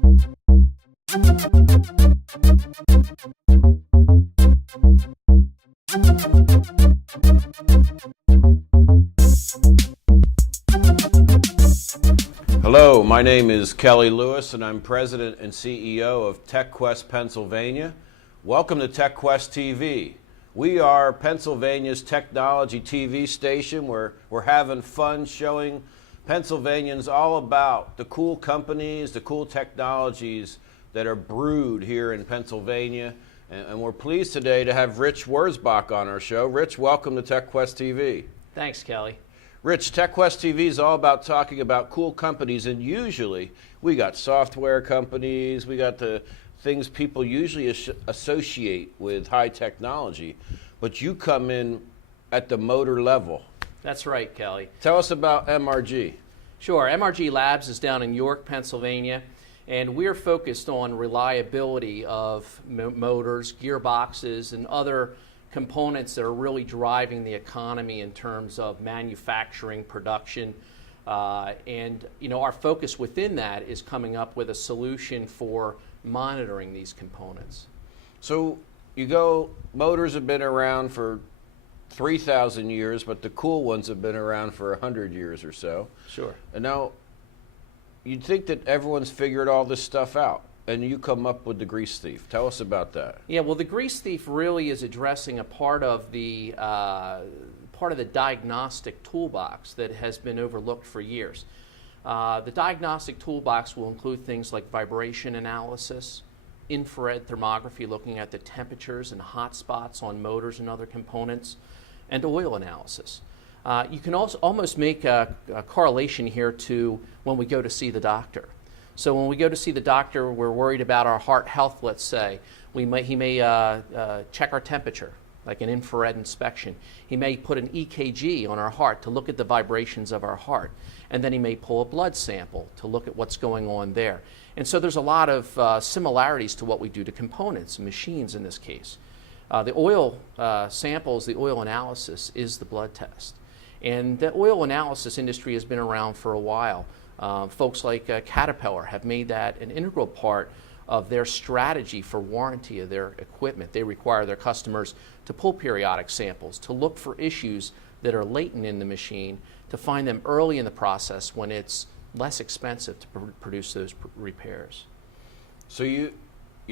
Hello, my name is Kelly Lewis and I'm President and CEO of TechQuest Pennsylvania. Welcome to TechQuest TV. We are Pennsylvania's technology TV station where we're having fun showing Pennsylvanians all about the cool companies, the cool technologies that are brewed here in Pennsylvania. And we're pleased today to have Rick Wurzbach on our show. Rich, welcome to TechQuest TV. Thanks, Kelly. Rich, TechQuest TV is all about talking about cool companies, and usually we got software companies, we got the things people usually associate with high technology, but you come in at the motor level. That's right, Kelly. Tell us about MRG. Sure. MRG Labs is down in York, Pennsylvania, and we're focused on reliability of motors, gearboxes, and other components that are really driving the economy in terms of manufacturing, production, and our focus within that is coming up with a solution for monitoring these components. So motors have been around for 3,000 years, but the cool ones have been around for 100 years or so. Sure. And now you'd think that everyone's figured all this stuff out. And you come up with the grease thief. Tell us about that. Yeah, well, the grease thief really is addressing a part of the diagnostic toolbox that has been overlooked for years. The diagnostic toolbox will include things like vibration analysis, infrared thermography, looking at the temperatures and hot spots on motors and other components, and oil analysis. You can also almost make a correlation here to when we go to see the doctor. So when we go to see the doctor, we're worried about our heart health, let's say. He may check our temperature, like an infrared inspection. He may put an EKG on our heart to look at the vibrations of our heart. And then he may pull a blood sample to look at what's going on there. And so there's a lot of similarities to what we do to components, machines in this case. The oil samples, the oil analysis is the blood test. And the oil analysis industry has been around for a while. Folks like Caterpillar have made that an integral part of their strategy for warranty of their equipment. They require their customers to pull periodic samples, to look for issues that are latent in the machine, to find them early in the process when it's less expensive to produce those repairs. So you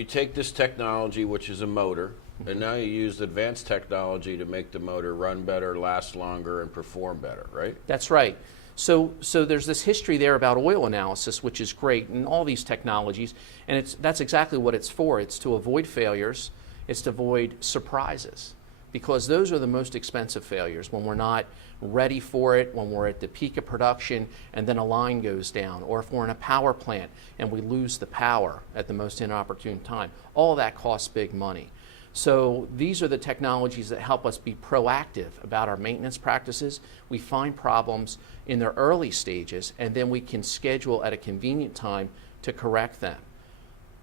take this technology, which is a motor, and now you use advanced technology to make the motor run better, last longer, and perform better, right? That's right. So there's this history there about oil analysis, which is great, and all these technologies, and that's exactly what it's for. It's to avoid failures. It's to avoid surprises, because those are the most expensive failures, when we're not ready for it, when we're at the peak of production and then a line goes down, or if we're in a power plant and we lose the power at the most inopportune time. All that costs big money. So these are the technologies that help us be proactive about our maintenance practices. We find problems in their early stages, and then we can schedule at a convenient time to correct them.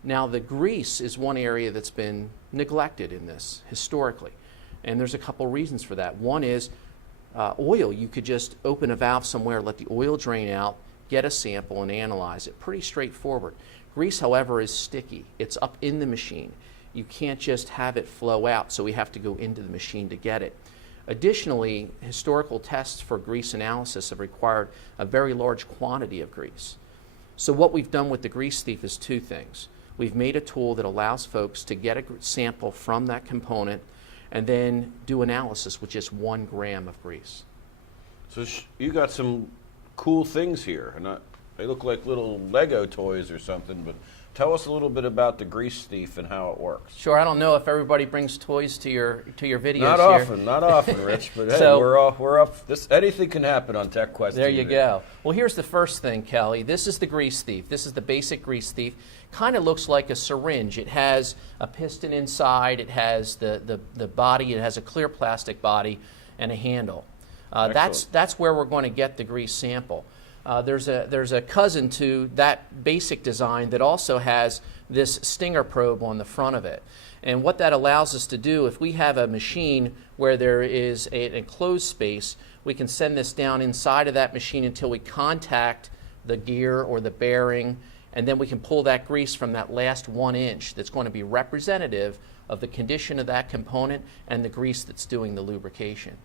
Now, the grease is one area that's been neglected in this historically, and there's a couple reasons for that. One is oil. You could just open a valve somewhere, let the oil drain out, get a sample, and analyze it. Pretty straightforward. Grease, however, is sticky. It's up in the machine. You can't just have it flow out, so we have to go into the machine to get it. Additionally, historical tests for grease analysis have required a very large quantity of grease. So what we've done with the grease thief is two things. We've made a tool that allows folks to get a sample from that component and then do analysis with just 1 gram of grease. So you got some cool things here, and they look like little Lego toys or something, but tell us a little bit about the grease thief and how it works. Sure. I don't know if everybody brings toys to your videos Not often, Rich. But hey, so, we're up. Anything can happen on TechQuest. There TV. you go. Well, here's the first thing, Kelly. This is the grease thief. This is the basic grease thief. Kind of looks like a syringe. It has a piston inside. It has the body. It has a clear plastic body and a handle. That's where we're going to get the grease sample. There's a cousin to that basic design that also has this stinger probe on the front of it. And what that allows us to do, if we have a machine where there is an enclosed space, we can send this down inside of that machine until we contact the gear or the bearing, and then we can pull that grease from that last 1 inch that's going to be representative of the condition of that component and the grease that's doing the lubrication.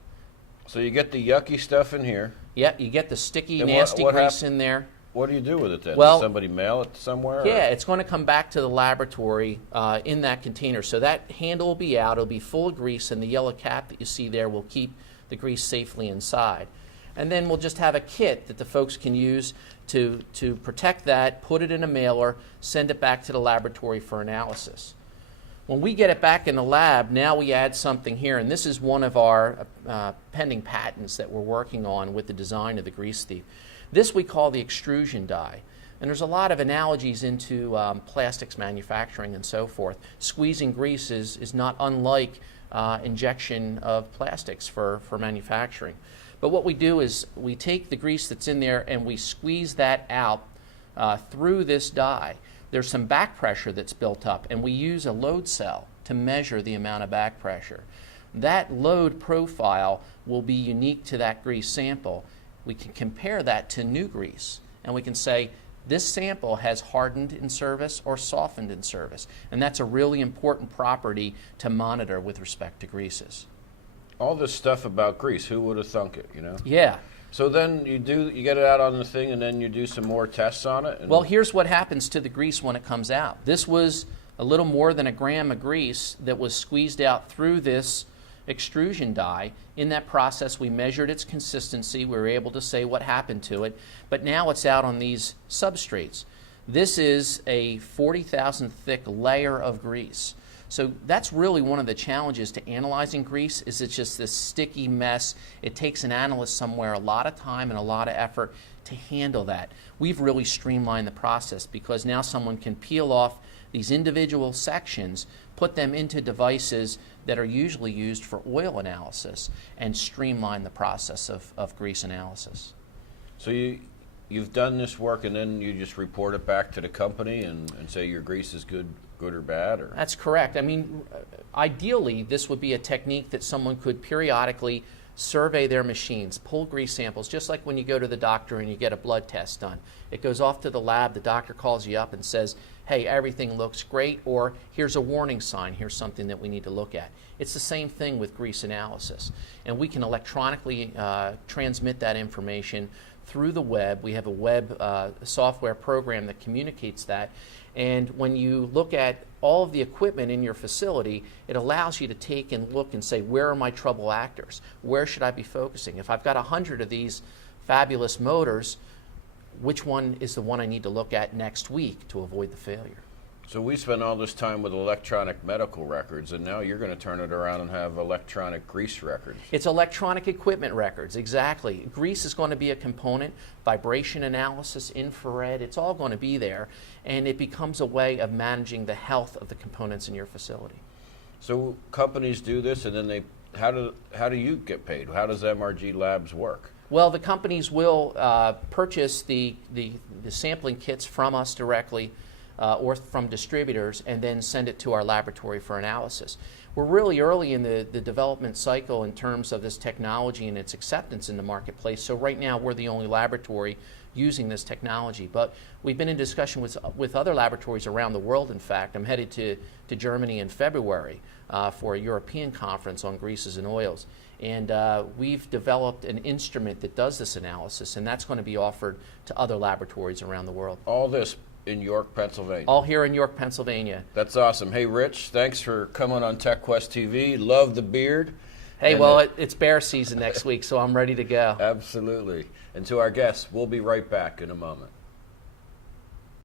So you get the yucky stuff in here. Yeah, you get the sticky, And nasty what grease in there. What do you do with it then? Well, Does somebody mail it somewhere? Yeah, or? it's going to come back to the laboratory in that container. So that handle will be out, it'll be full of grease, and the yellow cap that you see there will keep the grease safely inside. And then we'll just have a kit that the folks can use to protect that, put it in a mailer, send it back to the laboratory for analysis. When we get it back in the lab, now we add something here, and this is one of our pending patents that we're working on with the design of the grease thief. This we call the extrusion die. And there's a lot of analogies into plastics manufacturing and so forth. Squeezing grease is not unlike injection of plastics for manufacturing. But what we do is we take the grease that's in there and we squeeze that out through this die. There's some back pressure that's built up, and we use a load cell to measure the amount of back pressure. That load profile will be unique to that grease sample. We can compare that to new grease, and we can say this sample has hardened in service or softened in service. And that's a really important property to monitor with respect to greases. All this stuff about grease, who would have thunk it, you know? Yeah. So then you get it out on the thing, and then you do some more tests on it? Well, here's what happens to the grease when it comes out. This was a little more than a gram of grease that was squeezed out through this extrusion die. In that process, we measured its consistency. We were able to say what happened to it. But now it's out on these substrates. This is a 40,000 thick layer of grease. So that's really one of the challenges to analyzing grease, is it's just this sticky mess. It takes an analyst somewhere a lot of time and a lot of effort to handle that. We've really streamlined the process because now someone can peel off these individual sections, put them into devices that are usually used for oil analysis, and streamline the process of grease analysis. So you've done this work, and then you just report it back to the company and say your grease is good or bad? Or? That's correct. I mean, ideally, this would be a technique that someone could periodically survey their machines, pull grease samples, just like when you go to the doctor and you get a blood test done. It goes off to the lab, the doctor calls you up and says, hey, everything looks great, or here's a warning sign, here's something that we need to look at. It's the same thing with grease analysis. And we can electronically transmit that information through the web. We have a web software program that communicates that. And when you look at all of the equipment in your facility, it allows you to take and look and say, where are my trouble actors? Where should I be focusing? If I've got 100 of these fabulous motors, which one is the one I need to look at next week to avoid the failure? So we spent all this time with electronic medical records, and now you're going to turn it around and have electronic grease records. It's electronic equipment records, exactly. Grease is going to be a component, vibration analysis, infrared, it's all going to be there, and it becomes a way of managing the health of the components in your facility. So companies do this, and then how do you get paid? How does MRG Labs work? Well, the companies will purchase the sampling kits from us directly, or from distributors, and then send it to our laboratory for analysis. We're really early in the development cycle in terms of this technology and its acceptance in the marketplace. So right now we're the only laboratory using this technology. But we've been in discussion with other laboratories around the world, in fact. I'm headed to Germany in February for a European conference on greases and oils. And we've developed an instrument that does this analysis, and that's going to be offered to other laboratories around the world. All this in York, Pennsylvania. All here in York, Pennsylvania. That's awesome. Hey, Rich, thanks for coming on TechQuest TV. Love the beard. Hey, well, it's bear season next week, so I'm ready to go. Absolutely. And to our guests, we'll be right back in a moment.